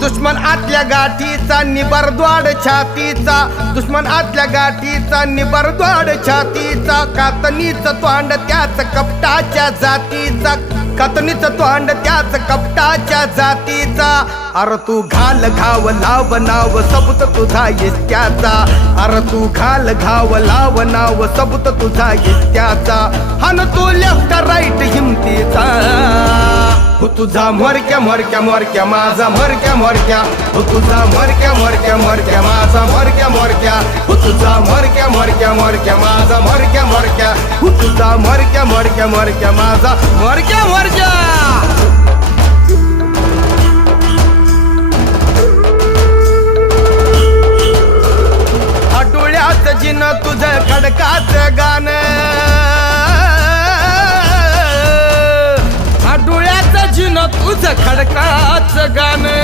दुश्मन आतल्या गाठीचा निबरद्वाड छातीचा, दुश्मन आतल्या गाठीचा निबरद्वाड छातीचा, कातनीच तोंड त्याच कपटाच्या जातीचा, कातनीच तोंड त्याच कपटाच्या जातीचा। अरे तू घाल घाव लाव नाव सबूत तुझा इत्याचा, अरे तू घाल घाव लाव नाव सबूत तुझा इत्याचा। हन तू लेफ्ट राईट हिमतीचा, हो तुझा मोरक्या मोरक्या मोरक्या माझा मोरक्या मोरक्या, हो तुझा मोरक्या मोरक्या मोरक्या माझा मोरक्या मोरक्या, हो तुझा मोरक्या मोरक्या मोरक्या माझा मोरक्या मोरक्या, हो तुझा मोरक्या मोरक्या मोरक्या माझा मोरक्या मोरक्या।